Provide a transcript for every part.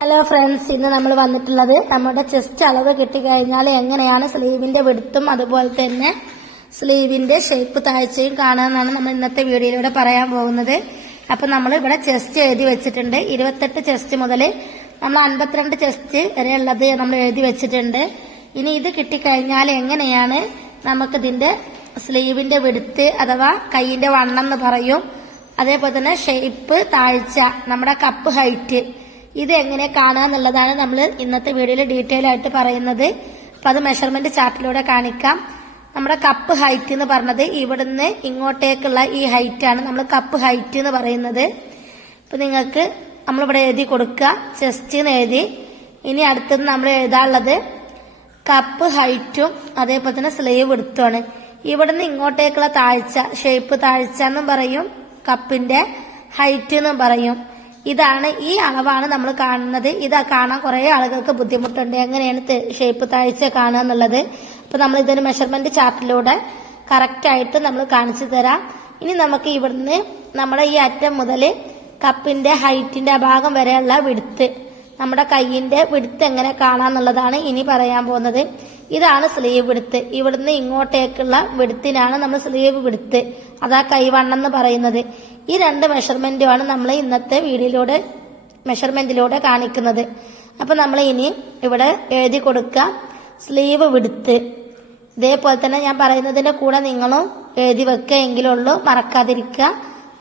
Hello friends ഇന്ന് നമ്മൾ വന്നിട്ടുള്ളത് നമ്മുടെ ചെസ്റ്റ് അളവ് കിട്ടിക്കഴിഞ്ഞാൽ എങ്ങനെയാണ് സ്ലീവിന്റെ വിടുത്തും അതുപോലെ തന്നെ സ്ലീവിന്റെ ഷേപ്പ് താഴ്ചയും കാണാമെന്നാണ് നമ്മൾ ഇന്നത്തെ വീഡിയോയിലൂടെ പറയാൻ പോകുന്നത്. അപ്പൊ നമ്മൾ ഇവിടെ ചെസ്റ്റ് എഴുതി വെച്ചിട്ടുണ്ട്. ഇരുപത്തെട്ട് ചെസ്റ്റ് മുതൽ നമ്മൾ അൻപത്തിരണ്ട് ചെസ്റ്റ് വരെയുള്ളത് നമ്മൾ എഴുതി വെച്ചിട്ടുണ്ട്. ഇനി ഇത് കിട്ടിക്കഴിഞ്ഞാൽ എങ്ങനെയാണ് നമുക്കിതിന്റെ സ്ലീവിന്റെ വിടുത്ത് അഥവാ കൈയിന്റെ വണ്ണം എന്ന് പറയും. അതേപോലെ തന്നെ ഷേപ്പ് താഴ്ച നമ്മുടെ കപ്പ് ഹൈറ്റ് ഇത് എങ്ങനെ കാണുക എന്നുള്ളതാണ് നമ്മൾ ഇന്നത്തെ വീഡിയോയിൽ ഡീറ്റെയിൽ ആയിട്ട് പറയുന്നത്. അപ്പൊ അത് മെഷർമെന്റ് ചാർട്ടിലൂടെ കാണിക്കാം. നമ്മുടെ കപ്പ് ഹൈറ്റ് എന്ന് പറഞ്ഞത് ഇവിടുന്ന് ഇങ്ങോട്ടേക്കുള്ള ഈ ഹൈറ്റ് ആണ് നമ്മൾ കപ്പ് ഹൈറ്റ് എന്ന് പറയുന്നത്. ഇപ്പൊ നിങ്ങൾക്ക് നമ്മളിവിടെ എഴുതി കൊടുക്കുക. ചെസ്റ്റ് എന്ന് എഴുതി. ഇനി അടുത്തത് നമ്മൾ എഴുതാനുള്ളത് കപ്പ് ഹൈറ്റും അതേപോലെ തന്നെ സ്ലീവ് എടുത്തുമാണ് ഇവിടുന്ന് ഇങ്ങോട്ടേക്കുള്ള താഴ്ച ഷേപ്പ് താഴ്ച എന്നും പറയും. കപ്പിന്റെ ഹൈറ്റ് എന്നും പറയും. ഇതാണ് ഈ അളവാണ് നമ്മൾ കാണുന്നത്. ഇത് കാണാൻ കുറെ ആളുകൾക്ക് ബുദ്ധിമുട്ടുണ്ട്. എങ്ങനെയാണ് ഷേപ്പ് താഴ്ച കാണുക എന്നുള്ളത്. അപ്പൊ നമ്മൾ ഇതൊരു മെഷർമെന്റ് ചാർട്ടിലൂടെ കറക്റ്റ് ആയിട്ട് നമ്മൾ കാണിച്ചു തരാം. ഇനി നമുക്ക് ഇവിടുന്ന് നമ്മുടെ ഈ അറ്റം മുതൽ കപ്പിന്റെ ഹൈറ്റിന്റെ ഭാഗം വരെയുള്ള വിടുത്ത് നമ്മുടെ കൈയിന്റെ വിടുത്ത് എങ്ങനെ കാണാന്നുള്ളതാണ് ഇനി പറയാൻ പോകുന്നത്. ഇതാണ് സ്ലീവ് വിടുത്ത് ഇവിടുന്ന് ഇങ്ങോട്ടേക്കുള്ള വിടുത്തിനാണ് നമ്മൾ സ്ലീവ് വിടുത്ത് അതാ കൈവണ്ണം എന്ന് പറയുന്നത്. ഈ രണ്ട് മെഷർമെന്റുമാണ് നമ്മൾ ഇന്നത്തെ വീഡിയോയിലൂടെ മെഷർമെന്റിലൂടെ കാണിക്കുന്നത്. അപ്പൊ നമ്മൾ ഇനി ഇവിടെ എഴുതി കൊടുക്കുക. സ്ലീവ് വിടുത്ത് ഇതേപോലെ തന്നെ ഞാൻ പറയുന്നതിന്റെ കൂടെ നിങ്ങളും എഴുതി വെക്കുക എങ്കിലുള്ളൂ മറക്കാതിരിക്കുക.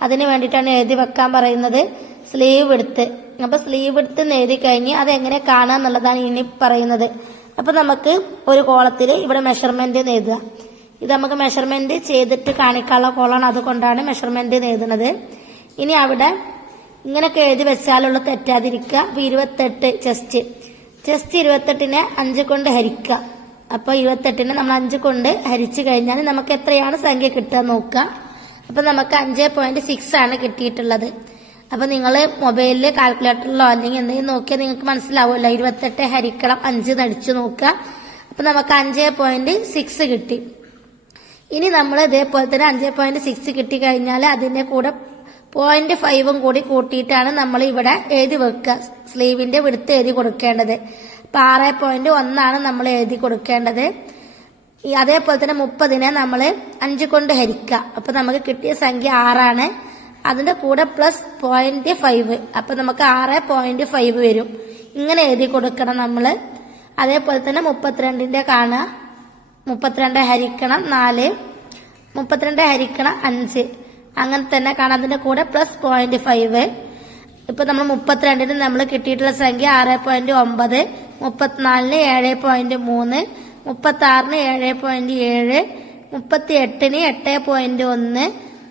അതിന് വേണ്ടിയിട്ടാണ് എഴുതി വെക്കാൻ പറയുന്നത്. സ്ലീവ് എടുത്ത് അപ്പൊ സ്ലീവ് എടുത്ത് എഴുതി കഴിഞ്ഞ് അത് എങ്ങനെ കാണുക എന്നുള്ളതാണ് ഇനി പറയുന്നത്. അപ്പൊ നമുക്ക് ഒരു കോളത്തിൽ ഇവിടെ മെഷർമെന്റ് എഴുതുക. ഇത് നമുക്ക് മെഷർമെന്റ് ചെയ്തിട്ട് കാണിക്കാനുള്ള കോളാണ് അതുകൊണ്ടാണ് മെഷർമെന്റ് നേടുന്നത് ഇനി അവിടെ ഇങ്ങനെയൊക്കെ എഴുതി വെച്ചാലുള്ള തെറ്റാതിരിക്കുക. അപ്പൊ ഇരുപത്തെട്ട് ചെസ്റ്റ് ചെസ്റ്റ് ഇരുപത്തെട്ടിനെ അഞ്ച് കൊണ്ട് ഹരിക്കുക. അപ്പൊ ഇരുപത്തെട്ടിനെ നമ്മൾ അഞ്ച് കൊണ്ട് ഹരിച്ചു കഴിഞ്ഞാൽ നമുക്ക് എത്രയാണ് സംഖ്യ കിട്ടുക നോക്കുക. അപ്പൊ നമുക്ക് അഞ്ച് പോയിന്റ് സിക്സ് ആണ് കിട്ടിയിട്ടുള്ളത്. അപ്പൊ നിങ്ങൾ മൊബൈലിൽ കാൽക്കുലേറ്ററിലോ അല്ലെങ്കിൽ എന്തെങ്കിലും നോക്കിയാൽ നിങ്ങൾക്ക് മനസ്സിലാവുമല്ലോ. ഇരുപത്തെട്ട് ഹരിക്കണം അഞ്ച് നടിച്ചു നോക്കുക. അപ്പൊ നമുക്ക് അഞ്ച് പോയിന്റ് സിക്സ് കിട്ടി. ഇനി നമ്മൾ ഇതേപോലെ തന്നെ അഞ്ച് പോയിന്റ് സിക്സ് കിട്ടി കഴിഞ്ഞാൽ അതിന്റെ കൂടെ പോയിന്റ് ഫൈവും കൂടി കൂട്ടിയിട്ടാണ് നമ്മൾ ഇവിടെ എഴുതി വെക്കുക സ്ലീവിന്റെ വിടുത്ത് എഴുതി കൊടുക്കേണ്ടത്. അപ്പൊ ആറ് പോയിന്റ് ഒന്നാണ് നമ്മൾ എഴുതി കൊടുക്കേണ്ടത്. ഈ അതേപോലെ തന്നെ മുപ്പതിനെ നമ്മൾ അഞ്ച് കൊണ്ട് ഹരിക്കുക അപ്പൊ നമുക്ക് കിട്ടിയ സംഖ്യ ആറാണ്. അതിന്റെ കൂടെ പ്ലസ് പോയിന്റ് ഫൈവ് അപ്പൊ നമുക്ക് ആറ് പോയിന്റ് ഫൈവ് വരും. ഇങ്ങനെ എഴുതി കൊടുക്കണം നമ്മൾ അതേപോലെ തന്നെ മുപ്പത്തിരണ്ടിന്റെ കാണുക. മുപ്പത്തിരണ്ട് ഹരിക്കണം നാല് മുപ്പത്തിരണ്ട് ഹരിക്കണം അഞ്ച്. അങ്ങനെ തന്നെ കാണാം. അതിന്റെ കൂടെ പ്ലസ് പോയിന്റ് ഫൈവ് ഇപ്പൊ നമ്മൾ മുപ്പത്തിരണ്ടിന് നമ്മൾ കിട്ടിയിട്ടുള്ള സംഖ്യ ആറ് പോയിന്റ് ഒമ്പത് മുപ്പത്തിനാലിന് ഏഴ് പോയിന്റ് മൂന്ന് മുപ്പത്തി ആറിന് ഏഴ് പോയിന്റ് ഏഴ് മുപ്പത്തി എട്ടിന് എട്ട് പോയിന്റ് ഒന്ന്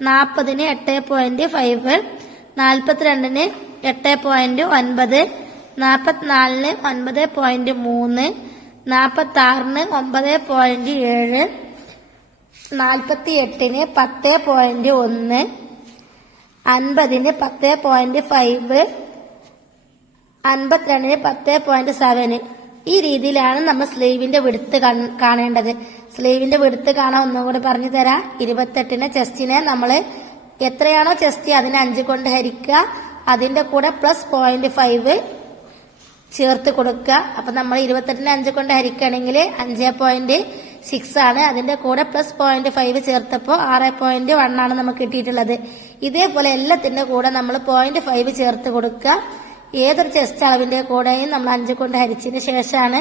നാൽപ്പതിന് എട്ട് പോയിന്റ് ഫൈവ് നാൽപ്പത്തിരണ്ടിന് എട്ട് പോയിന്റ് ഒൻപത് നാൽപ്പത്തിനാലിന് ഒൻപത് പോയിന്റ് മൂന്ന് നാൽപ്പത്തി ആറിന് ഒമ്പത് പോയിന്റ് ഏഴ് നാൽപ്പത്തി എട്ടിന് പത്ത് പോയിന്റ് ഒന്ന് അൻപതിന് പത്ത് പോയിന്റ് ഫൈവ് അൻപത്തിരണ്ടിന് പത്ത് പോയിന്റ് സെവന്. ഈ രീതിയിലാണ് നമ്മൾ സ്ലീവിന്റെ വിടുത്ത് കാണേണ്ടത്. സ്ലീവിന്റെ വിടുത്ത് കാണാൻ ഒന്നും കൂടി പറഞ്ഞു തരാം. ഇരുപത്തെട്ടിന് ചെസ്റ്റിനെ നമ്മൾ എത്രയാണോ ചെസ്റ്റ് അതിനെ അഞ്ച് കൊണ്ട് ഹരിക്കുക. അതിന്റെ കൂടെ പ്ലസ് പോയിന്റ് ഫൈവ് ചേർത്ത് കൊടുക്കുക. അപ്പൊ നമ്മൾ ഇരുപത്തെട്ടിന് അഞ്ച് കൊണ്ട് ഹരിക്കുകയാണെങ്കിൽ അഞ്ച് പോയിന്റ് സിക്സ് ആണ്. അതിന്റെ കൂടെ പ്ലസ് പോയിന്റ് ഫൈവ് ചേർത്തപ്പോൾ ആറ് പോയിന്റ് വൺ ആണ് നമുക്ക് കിട്ടിയിട്ടുള്ളത്. ഇതേപോലെ എല്ലാത്തിന്റെ കൂടെ നമ്മൾ പോയിന്റ് ഫൈവ് ചേർത്ത് കൊടുക്കുക. ഏതൊരു ചെസ്റ്റ് അളവിന്റെ കൂടെയും നമ്മൾ അഞ്ച് കൊണ്ട് ഹരിച്ചതിന് ശേഷമാണ്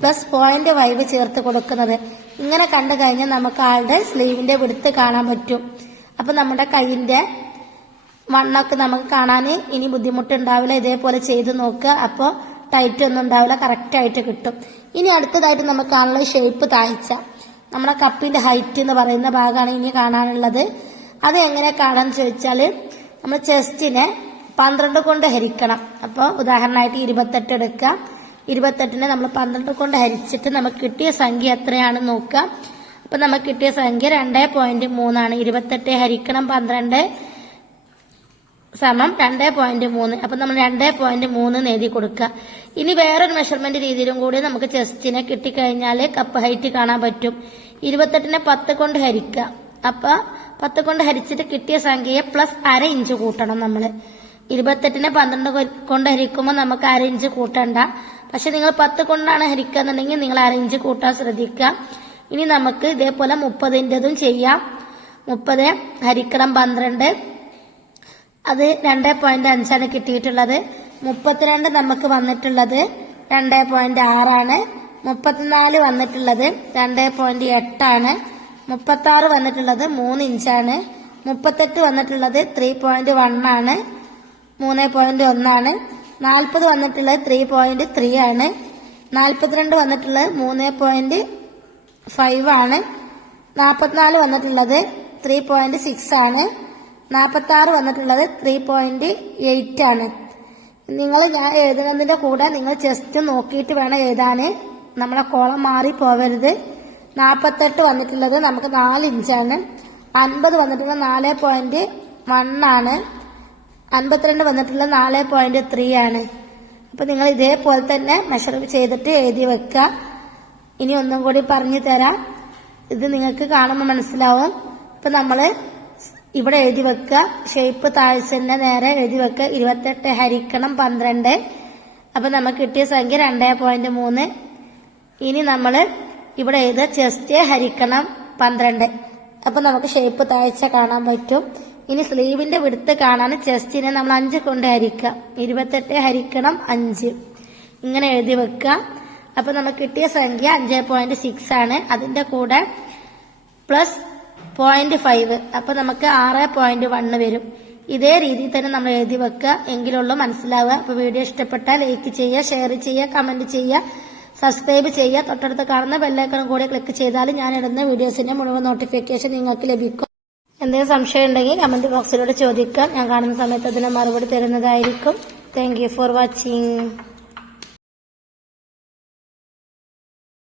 പ്ലസ് പോയിന്റ് ഫൈവ് ചേർത്ത് കൊടുക്കുന്നത്. ഇങ്ങനെ കണ്ടു കഴിഞ്ഞാൽ നമുക്ക് ആളുടെ സ്ലീവിന്റെ വിടുത്ത് കാണാൻ പറ്റും. അപ്പൊ നമ്മുടെ കൈയിന്റെ മണ്ണൊക്കെ നമുക്ക് കാണാൻ ഇനി ബുദ്ധിമുട്ടുണ്ടാവില്ല. ഇതേപോലെ ചെയ്ത് നോക്കുക. അപ്പോൾ ടൈറ്റ് ഒന്നും ഉണ്ടാവില്ല കറക്റ്റായിട്ട് കിട്ടും. ഇനി അടുത്തതായിട്ട് നമുക്ക് കാണാനുള്ള ഷേപ്പ് താഴ്ച. നമ്മുടെ കപ്പിന്റെ ഹൈറ്റ് എന്ന് പറയുന്ന ഭാഗമാണ് ഇനി കാണാനുള്ളത്. അത് എങ്ങനെ കാണാന്ന് ചോദിച്ചാൽ നമ്മൾ ചെസ്റ്റിനെ പന്ത്രണ്ട് കൊണ്ട് ഹരിക്കണം. അപ്പോൾ ഉദാഹരണമായിട്ട് ഇരുപത്തെട്ട് എടുക്കുക. ഇരുപത്തെട്ടിനെ നമ്മൾ പന്ത്രണ്ട് കൊണ്ട് ഹരിച്ചിട്ട് നമുക്ക് കിട്ടിയ സംഖ്യ എത്രയാണെന്ന് നോക്കാം അപ്പൊ നമുക്ക് കിട്ടിയ സംഖ്യ രണ്ടേ പോയിന്റ് മൂന്നാണ്. ഇരുപത്തെട്ട് ഹരിക്കണം പന്ത്രണ്ട്. സമം രണ്ടേ പോയിന്റ് മൂന്ന്. അപ്പൊ നമ്മൾ രണ്ടേ പോയിന്റ് മൂന്ന് എഴുതി കൊടുക്കുക. ഇനി വേറൊരു മെഷർമെന്റ് രീതിയിലും കൂടി നമുക്ക് ചെസ്റ്റിനെ കിട്ടിക്കഴിഞ്ഞാൽ കപ്പ് ഹൈറ്റ് കാണാൻ പറ്റും. ഇരുപത്തെട്ടിനെ പത്ത് കൊണ്ട് ഹരിക്കുക. അപ്പൊ പത്ത് കൊണ്ട് ഹരിച്ചിട്ട് കിട്ടിയ സംഖ്യയെ പ്ലസ് അര ഇഞ്ച് കൂട്ടണം നമ്മൾ ഇരുപത്തെട്ടിനെ പന്ത്രണ്ട് കൊണ്ട് ഹരിക്കുമ്പോൾ നമുക്ക് അര ഇഞ്ച് കൂട്ടണ്ട. പക്ഷെ നിങ്ങൾ പത്ത് കൊണ്ടാണ് ഹരിക്കുന്നുണ്ടെങ്കിൽ നിങ്ങൾ അര ഇഞ്ച് കൂട്ടാൻ ശ്രദ്ധിക്കുക. ഇനി നമുക്ക് ഇതേപോലെ മുപ്പതിന്റെതും ചെയ്യാം. മുപ്പത് ഹരിക്കണം പന്ത്രണ്ട്. അത് രണ്ട് പോയിന്റ് അഞ്ചാണ് കിട്ടിയിട്ടുള്ളത്. മുപ്പത്തിരണ്ട് നമുക്ക് വന്നിട്ടുള്ളത് രണ്ട് പോയിന്റ് ആറാണ്. മുപ്പത്തിനാല് വന്നിട്ടുള്ളത് രണ്ട് പോയിന്റ് എട്ടാണ്. മുപ്പത്തി ആറ് വന്നിട്ടുള്ളത് മൂന്ന് ഇഞ്ചാണ്. മുപ്പത്തെട്ട് വന്നിട്ടുള്ളത് ത്രീ പോയിന്റ് വൺ ആണ്. മൂന്ന് പോയിന്റ് ഒന്നാണ്. നാൽപ്പത് വന്നിട്ടുള്ളത് ത്രീ പോയിന്റ് ത്രീ ആണ്. നാൽപ്പത്തിരണ്ട് വന്നിട്ടുള്ളത് മൂന്ന് പോയിന്റ് ഫൈവ് ആണ്. നാൽപ്പത്തിനാല് വന്നിട്ടുള്ളത് ത്രീ പോയിന്റ് സിക്സ് ആണ്. നാൽപ്പത്തി ആറ് വന്നിട്ടുള്ളത് ത്രീ പോയിന്റ് എയ്റ്റ് ആണ്. നിങ്ങൾ ഞാൻ എഴുതുന്നതിന്റെ കൂടെ നിങ്ങൾ ജസ്റ്റ് നോക്കിയിട്ട് വേണം എഴുതാൻ നമ്മളെ കോളം മാറി പോവരുത്. നാൽപ്പത്തെട്ട് വന്നിട്ടുള്ളത് നമുക്ക് നാല് ഇഞ്ചാണ് അൻപത് വന്നിട്ടുള്ളത് നാല് പോയിന്റ് വൺ ആണ്. അൻപത്തിരണ്ട് വന്നിട്ടുള്ളത് നാല് പോയിന്റ് ത്രീ ആണ്. അപ്പൊ നിങ്ങൾ ഇതേപോലെ തന്നെ മെഷർ ചെയ്തിട്ട് എഴുതി വെക്കുക. ഇനി ഒന്നും കൂടി പറഞ്ഞു തരാം. ഇത് നിങ്ങൾക്ക് കാണുമ്പോൾ മനസ്സിലാവും. ഇപ്പൊ നമ്മൾ ഇവിടെ എഴുതി വെക്കുക ഷേപ്പ് താഴ്ചന്റെ നേരെ എഴുതി വെക്കുക ഇരുപത്തെട്ട് ഹരിക്കണം പന്ത്രണ്ട്. അപ്പൊ നമുക്ക് കിട്ടിയ സംഖ്യ രണ്ടേ പോയിന്റ് മൂന്ന്. ഇനി നമ്മൾ ഇവിടെ എഴുത ചെസ്റ്റ് ഹരിക്കണം പന്ത്രണ്ട്. അപ്പൊ നമുക്ക് ഷേപ്പ് താഴ്ച കാണാൻ പറ്റും. ഇനി സ്ലീവിന്റെ വിടുത്ത് കാണാൻ ചെസ്റ്റിനെ നമ്മൾ അഞ്ച് കൊണ്ട് ഹരിക്കുക ഇരുപത്തെട്ട് ഹരിക്കണം അഞ്ച്. ഇങ്ങനെ എഴുതി വെക്കുക അപ്പൊ നമുക്ക് കിട്ടിയ സംഖ്യ അഞ്ച് പോയിന്റ് സിക്സ് ആണ്. അതിന്റെ കൂടെ പ്ലസ് പോയിന്റ് ഫൈവ് അപ്പൊ നമുക്ക് ആറ് പോയിന്റ് വണ്ണ് വരും. ഇതേ രീതിയിൽ തന്നെ നമ്മൾ എഴുതി വെക്കുക എങ്കിലുള്ളൂ മനസ്സിലാവുക. അപ്പൊ വീഡിയോ ഇഷ്ടപ്പെട്ടാൽ ലൈക്ക് ചെയ്യുക ഷെയർ ചെയ്യുക കമന്റ് ചെയ്യുക സബ്സ്ക്രൈബ് ചെയ്യുക. തൊട്ടടുത്ത് കാണുന്ന ബെല്ലൈക്കണും കൂടെ ക്ലിക്ക് ചെയ്താൽ ഞാൻ ഇടുന്ന വീഡിയോസിന്റെ മുഴുവൻ നോട്ടിഫിക്കേഷൻ നിങ്ങൾക്ക് ലഭിക്കും. എന്തെങ്കിലും സംശയം ഉണ്ടെങ്കിൽ കമന്റ് ബോക്സിലൂടെ ചോദിക്കാം. ഞാൻ കാണുന്ന സമയത്ത് അതിന് മറുപടി തരുന്നതായിരിക്കും. Thank for watching